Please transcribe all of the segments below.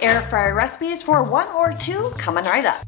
Air fryer recipes for 1 or 2 coming right up.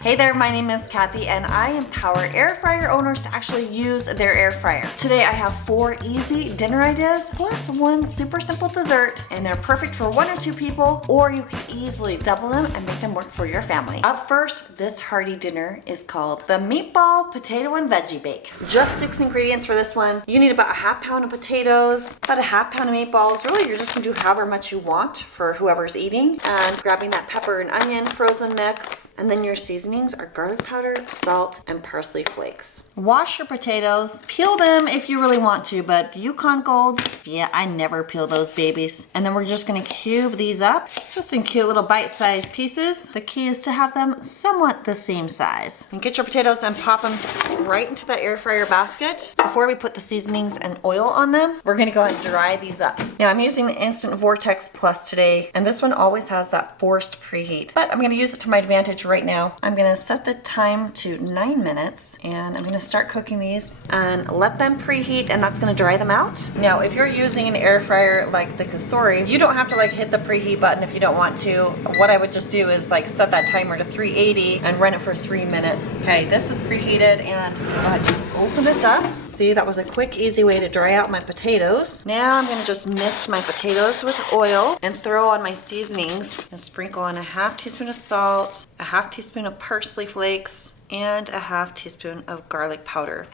Hey there, my name is Kathy and I empower air fryer owners to actually use their air fryer. Today I have 4 easy dinner ideas plus 1 super simple dessert, and they're perfect for 1 or 2 people, or you can easily double them and make them work for your family. Up first, this hearty dinner is called the Meatball Potato and Veggie Bake. Just 6 ingredients for this one. You need about a half pound of potatoes, about a half pound of meatballs. Really, you're just gonna do however much you want for whoever's eating, and grabbing that pepper and onion frozen mix, and then your seasoning are garlic powder, salt, and parsley flakes. Wash your potatoes, peel them if you really want to, but Yukon Golds, yeah, I never peel those babies. And then we're just gonna cube these up, just in cute little bite-sized pieces. The key is to have them somewhat the same size. And get your potatoes and pop them right into the air fryer basket. Before we put the seasonings and oil on them, we're gonna go and dry these up. Now I'm using the Instant Vortex Plus today, and this one always has that forced preheat, but I'm gonna use it to my advantage right now. I'm gonna set the time to 9 minutes, and I'm gonna start cooking these and let them preheat, and that's gonna dry them out. Now, if you're using an air fryer like the Kasori, you don't have to like hit the preheat button if you don't want to. What I would just do is like set that timer to 380 and run it for 3 minutes. Okay, this is preheated, and I just open this up. See, that was a quick, easy way to dry out my potatoes. Now I'm gonna just mist my potatoes with oil and throw on my seasonings and sprinkle on a half teaspoon of salt, a half teaspoon of parsley flakes, and a half teaspoon of garlic powder.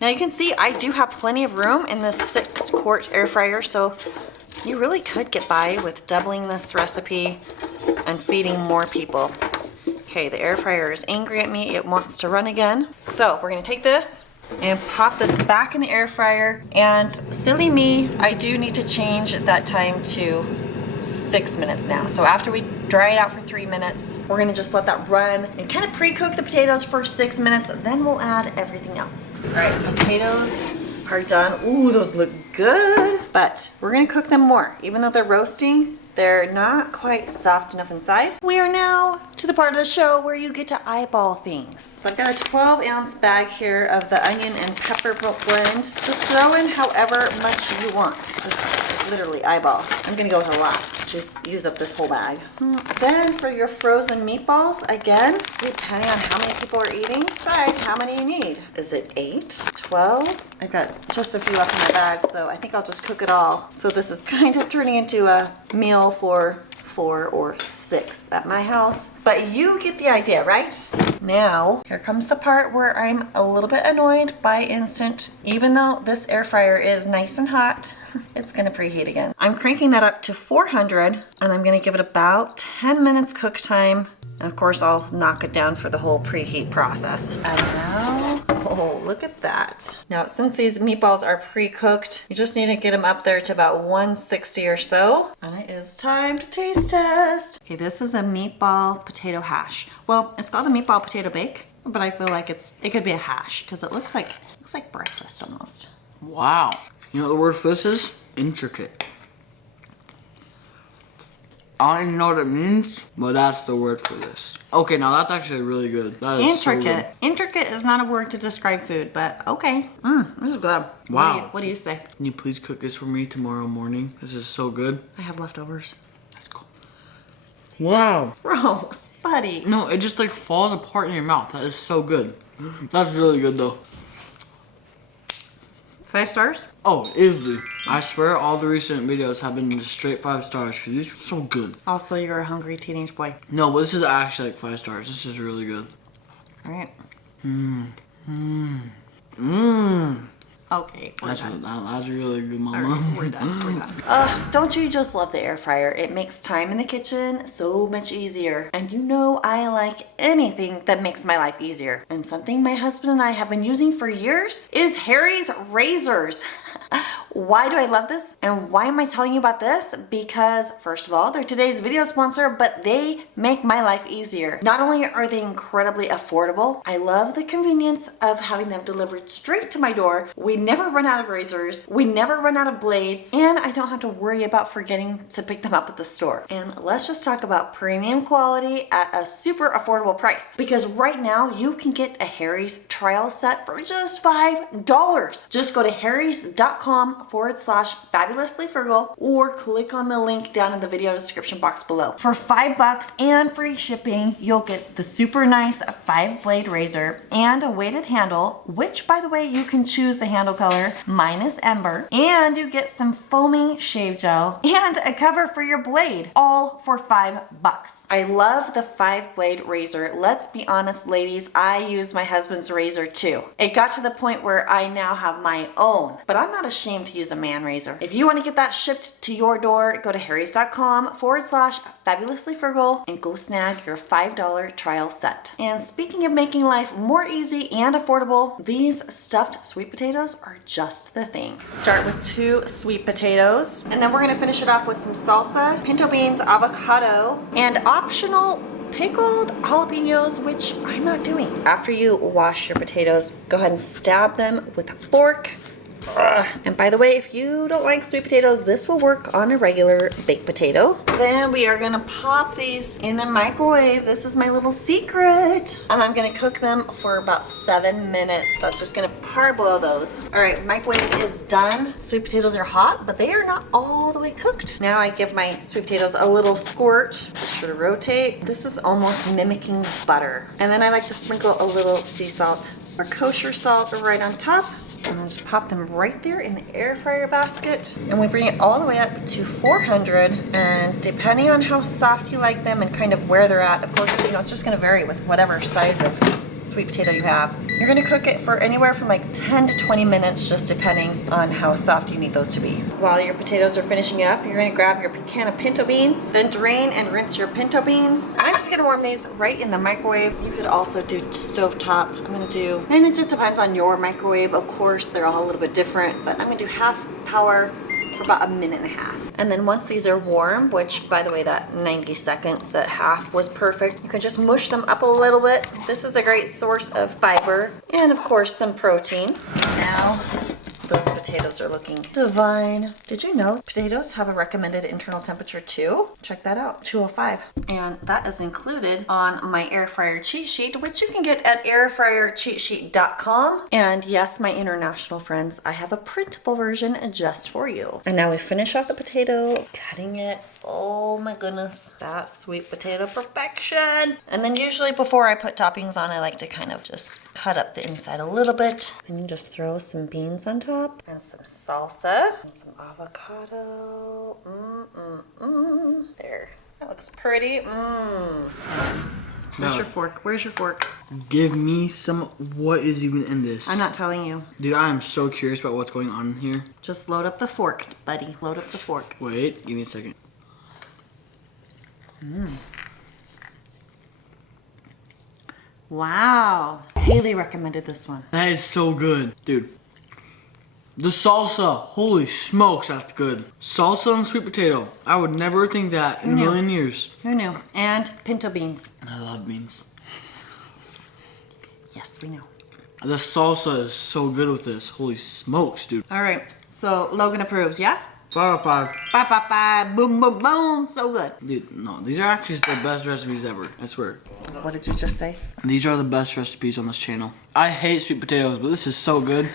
Now you can see I do have plenty of room in this 6-quart air fryer, so you really could get by with doubling this recipe and feeding more people. Okay, the air fryer is angry at me. It wants to run again. So we're gonna take this and pop this back in the air fryer, and silly me, I do need to change that time to 6 minutes now. So after we dry it out for 3 minutes, we're gonna just let that run and kind of pre-cook the potatoes for 6 minutes, then we'll add everything else. All right, potatoes are done. Ooh, those look good. But we're gonna cook them more. Even though they're roasting, they're not quite soft enough inside. We are now to the part of the show where you get to eyeball things. So I've got a 12-ounce bag here of the onion and pepper blend. Just throw in however much you want. Just literally eyeball. I'm gonna go with a lot. Just use up this whole bag. Then for your frozen meatballs, again, depending on how many people are eating, decide how many you need. Is it 8, 12? I've got just a few left in my bag, so I think I'll just cook it all. So this is kind of turning into a meal for 4 or 6 at my house, but you get the idea, right? Now, here comes the part where I'm a little bit annoyed by Instant. Even though this air fryer is nice and hot, it's gonna preheat again. I'm cranking that up to 400, and I'm gonna give it about 10 minutes cook time. And of course, I'll knock it down for the whole preheat process. And now, oh, look at that. Now, since these meatballs are pre-cooked, you just need to get them up there to about 160 or so. And it is time to taste test. Okay, this is a meatball potato hash. Well, it's called a meatball potato bake, but I feel like it could be a hash because it looks like breakfast almost. Wow. You know what the word for this is? Intricate. I don't even know what it means, but that's the word for this. Okay, now that's actually really good. That is intricate. So good. Intricate is not a word to describe food, but okay. This is good. Wow. What do you say? Can you please cook this for me tomorrow morning? This is so good. I have leftovers. Let's go. Wow. Gross, buddy. No, it just like falls apart in your mouth. That is so good. That's really good though. 5 stars? Oh, easily. I swear all the recent videos have been just straight 5 stars because these are so good. Also, you're a hungry teenage boy. No, but this is actually like 5 stars. This is really good. All right. Okay, That's really good, Mama. All right, we're done. Don't you just love the air fryer? It makes time in the kitchen so much easier. And you know I like anything that makes my life easier. And something my husband and I have been using for years is Harry's razors. Why do I love this? And why am I telling you about this? Because first of all, they're today's video sponsor, but they make my life easier. Not only are they incredibly affordable, I love the convenience of having them delivered straight to my door. We never run out of razors, we never run out of blades, and I don't have to worry about forgetting to pick them up at the store. And let's just talk about premium quality at a super affordable price. Because right now you can get a Harry's trial set for just $5. Just go to harrys.com patreon.com/fabulesslyfrugal or click on the link down in the video description box below. For $5 and free shipping, you'll get the super nice 5-blade razor and a weighted handle, which by the way, you can choose the handle color. Mine is Ember. And you get some foaming shave gel and a cover for your blade, all for $5. I love the 5-blade razor. Let's be honest, ladies, I use my husband's razor too. It got to the point where I now have my own, but I'm not ashamed to use a man razor. If you want to get that shipped to your door, go to harrys.com/fabulesslyfrugal and go snag your $5 trial set. And speaking of making life more easy and affordable, these stuffed sweet potatoes are just the thing. Start with 2 sweet potatoes, and then we're gonna finish it off with some salsa, pinto beans, avocado, and optional pickled jalapenos, which I'm not doing. After you wash your potatoes, go ahead and stab them with a fork. And by the way, if you don't like sweet potatoes, this will work on a regular baked potato. Then we are gonna pop these in the microwave. This is my little secret. And I'm gonna cook them for about 7 minutes. That's just gonna parboil those. All right, microwave is done. Sweet potatoes are hot, but they are not all the way cooked. Now I give my sweet potatoes a little squirt. Be sure to rotate. This is almost mimicking butter. And then I like to sprinkle a little sea salt or kosher salt right on top. And then just pop them right there in the air fryer basket. And we bring it all the way up to 400. And depending on how soft you like them and kind of where they're at, of course, you know, it's just gonna vary with whatever size of sweet potato you have. You're gonna cook it for anywhere from like 10 to 20 minutes, just depending on how soft you need those to be. While your potatoes are finishing up, you're gonna grab your can of pinto beans, then drain and rinse your pinto beans. I'm just gonna warm these right in the microwave. You could also do stovetop. I'm gonna do, and it just depends on your microwave, of course, they're all a little bit different, but I'm gonna do half power for about 1.5 minutes. And then once these are warm, which by the way, that 90 seconds at half was perfect, you can just mush them up a little bit. This is a great source of fiber and of course some protein. Now, those potatoes are looking divine. Did you know potatoes have a recommended internal temperature too? Check that out, 205. And that is included on my air fryer cheat sheet, which you can get at airfryercheatsheet.com. And yes, my international friends, I have a printable version just for you. And now we finish off the potato, cutting it. Oh my goodness, that sweet potato perfection. And then usually before I put toppings on, I like to kind of just cut up the inside a little bit. Then you just throw some beans on top and some salsa and some avocado. There, that looks pretty. Where's your fork? Where's your fork? Give me some, what is even in this? I'm not telling you. Dude, I am so curious about what's going on here. Just load up the fork, buddy. Load up the fork. Wait, give me a second. Wow. Haley recommended this one. That is so good. Dude, the salsa, holy smokes, that's good. Salsa and sweet potato. I would never think that in a million years. Who knew? And pinto beans. I love beans. Yes, we know. The salsa is so good with this. Holy smokes, dude. All right, so Logan approves, yeah? 5 out of 5. 5, 5, 5, boom, boom, boom, so good. Dude, no, these are actually the best recipes ever, I swear. What did you just say? These are the best recipes on this channel. I hate sweet potatoes, but this is so good.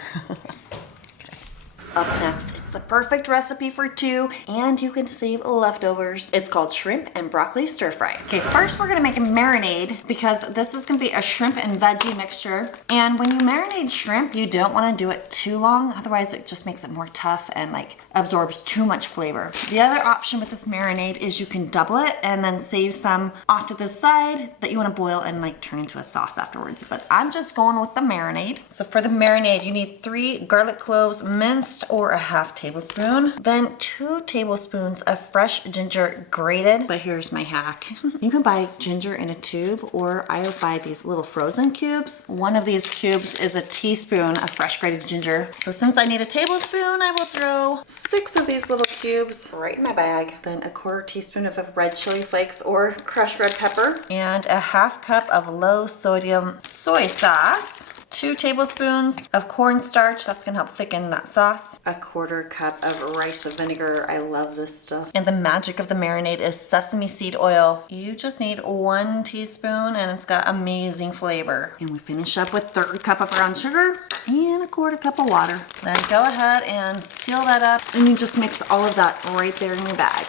Up next, it's the perfect recipe for 2, and you can save leftovers. It's called shrimp and broccoli stir fry. Okay, first we're gonna make a marinade because this is gonna be a shrimp and veggie mixture. And when you marinate shrimp, you don't wanna do it too long, otherwise it just makes it more tough and like absorbs too much flavor. The other option with this marinade is you can double it and then save some off to the side that you wanna boil and like turn into a sauce afterwards. But I'm just going with the marinade. So for the marinade, you need 3 garlic cloves minced or a half tablespoon. Then 2 tablespoons of fresh ginger grated. But here's my hack. You can buy ginger in a tube, or I would buy these little frozen cubes. One of these cubes is a teaspoon of fresh grated ginger. So since I need a tablespoon, I will throw 6 of these little cubes right in my bag. Then a 1/4 teaspoon of red chili flakes or crushed red pepper. And a 1/2 cup of low sodium soy sauce. 2 tablespoons of cornstarch, that's gonna help thicken that sauce. A 1/4 cup of rice vinegar, I love this stuff. And the magic of the marinade is sesame seed oil. You just need 1 teaspoon and it's got amazing flavor. And we finish up with 1/3 cup of brown sugar. and a quarter cup of water. Then go ahead and seal that up, and you just mix all of that right there in your bag.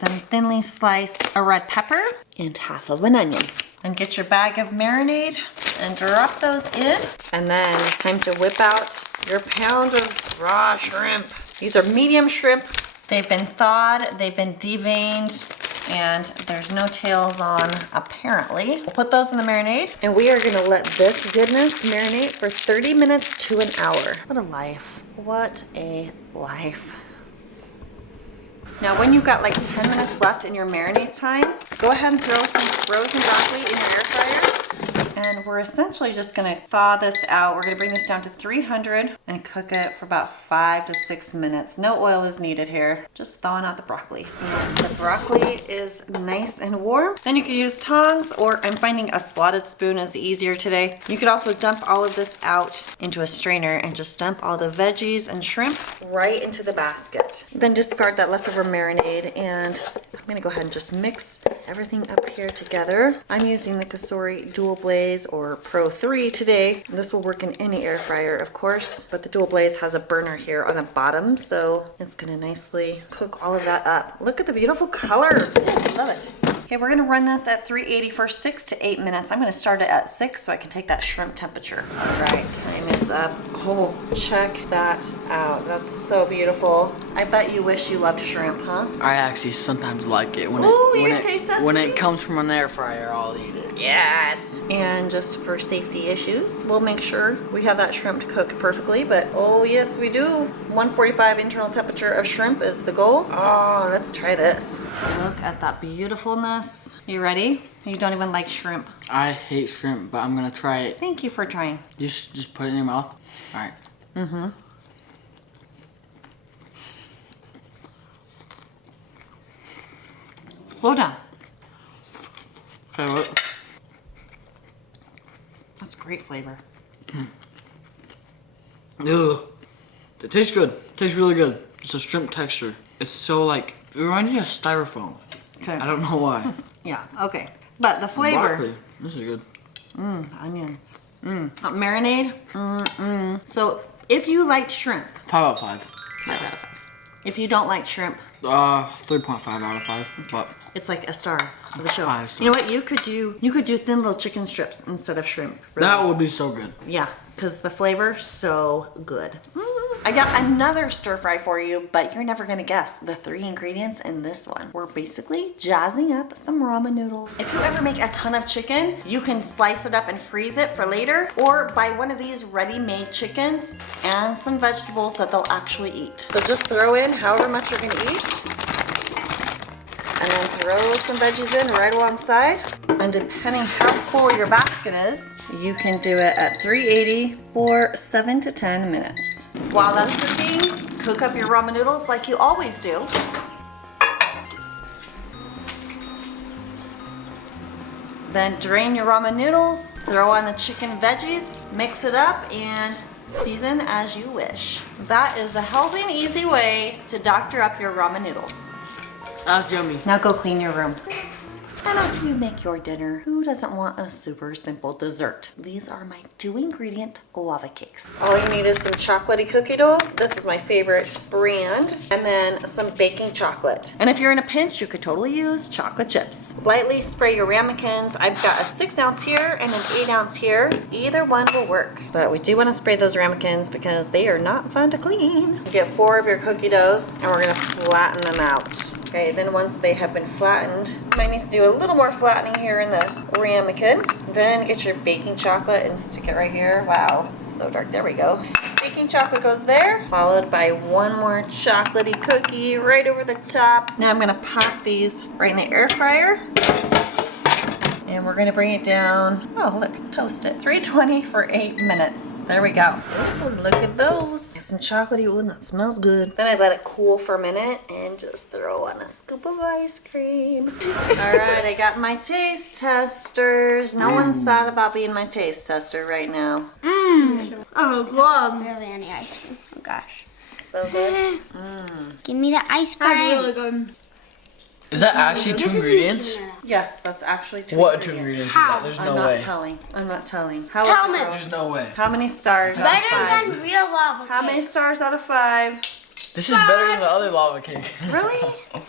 Then thinly slice a red pepper and half of an onion. And get your bag of marinade and drop those in. And then time to whip out your pound of raw shrimp. These are medium shrimp. They've been thawed, they've been deveined, and there's no tails on, apparently. We'll put those in the marinade, and we are gonna let this goodness marinate for 30 minutes to an hour. What a life. What a life. Now when you've got like 10 minutes left in your marinade time, go ahead and throw some frozen broccoli in your air fryer. And we're essentially just gonna thaw this out. We're gonna bring this down to 300 and cook it for about 5 to 6 minutes. No oil is needed here, just thawing out the broccoli. And the broccoli is nice and warm. Then you can use tongs, or I'm finding a slotted spoon is easier today. You could also dump all of this out into a strainer and just dump all the veggies and shrimp right into the basket. Then discard that leftover marinade, and I'm gonna go ahead and just mix everything up here together. I'm using the Kasori Dual Blaze or Pro 3 today. This will work in any air fryer, of course, but the Dual Blaze has a burner here on the bottom, so it's gonna nicely cook all of that up. Look at the beautiful color. I love it. Okay, we're gonna run this at 380 for 6 to 8 minutes. I'm gonna start it at 6 so I can take that shrimp temperature. All right, time is up. Oh, check that out. That's so beautiful. I bet you wish you loved shrimp, huh? I actually sometimes like it when when it comes from an air fryer. I'll eat it. Yes. And just for safety issues, we'll make sure we have that shrimp cooked perfectly, but oh yes we do. 145 internal temperature of shrimp is the goal. Oh, let's try this. Look at that beautifulness. You ready? You don't even like shrimp. I hate shrimp, but I'm gonna try it. Thank you for trying. Just put it in your mouth. All right. Mm-hmm. Slow down. Okay, what? That's great flavor. Ugh. It tastes good. It tastes really good. It's a shrimp texture. It's so like, it reminds me of styrofoam. Okay. I don't know why. Yeah, okay. But the flavor. Broccoli. This is good. Onions. Marinade. So if you liked shrimp. 5 out of 5. 5 out of 5. If you don't like shrimp. 3.5 out of 5. Okay. But It's like a star of the show. 5 stars. You know what? You could do thin little chicken strips instead of shrimp. Really. that would be so good. Yeah, because the flavor so good. I got another stir fry for you, but you're never gonna guess the 3 ingredients in this one. We're basically jazzing up some ramen noodles. If you ever make a ton of chicken, you can slice it up and freeze it for later, or buy one of these ready-made chickens and some vegetables that they'll actually eat. So just throw in however much you're gonna eat, and then throw some veggies in right alongside. And depending how full your basket is, you can do it at 380 for 7 to 10 minutes. While that's cooking, cook up your ramen noodles like you always do. Then drain your ramen noodles, throw on the chicken veggies, mix it up, and season as you wish. That is a healthy and easy way to doctor up your ramen noodles. That's yummy. Now go clean your room. And after you make your dinner, who doesn't want a super simple dessert? These are my 2-ingredient lava cakes. All you need is some chocolatey cookie dough. This is my favorite brand. And then some baking chocolate. And if you're in a pinch, you could totally use chocolate chips. Lightly spray your ramekins. I've got a 6-ounce here and an 8-ounce here. Either one will work. But we do want to spray those ramekins because they are not fun to clean. You get 4 of your cookie doughs, and we're gonna flatten them out. Okay, then once they have been flattened, you might need to do a little more flattening here in the ramekin. Then get your baking chocolate and stick it right here. Wow, it's so dark. There we go. Baking chocolate goes there, followed by 1 more chocolatey cookie right over the top. Now I'm gonna pop these right in the air fryer. And we're gonna bring it down, oh look, toast it, 320 for 8 minutes. There we go. Oh, look at those. Nice and chocolatey, ooh, that smells good. Then I let it cool for a minute and just throw on a scoop of ice cream. All right, I got my taste testers. No one's sad about being my taste tester right now. Oh, God. Barely any ice cream. Oh, gosh. So good. Give me the ice cream. Is that actually 2 ingredients? Yes, that's actually 2 What 2 ingredients. ingredients is that? There's I'm no not way. telling. I'm not telling. How Tell is me. it, There's girls? no way. How many stars out of Better 5? than real lava cake. How many stars out of 5? This is better than the other lava cake. Really?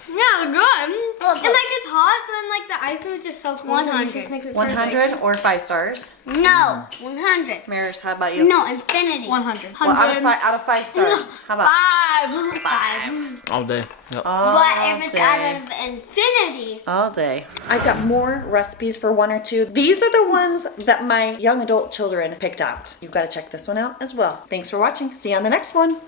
Yeah, good. And like it's hot, so then like the ice cream is just so cold. 100. Just makes it 100 or 5 stars? No, 100. Maris, how about you? No, infinity. 100. Well, out of 5 stars. How about? 5. All day. Yep. But if it's day. out of infinity. All day. I've got more recipes for 1 or 2. These are the ones that my young adult children picked out. You've got to check this one out as well. Thanks for watching. See you on the next one.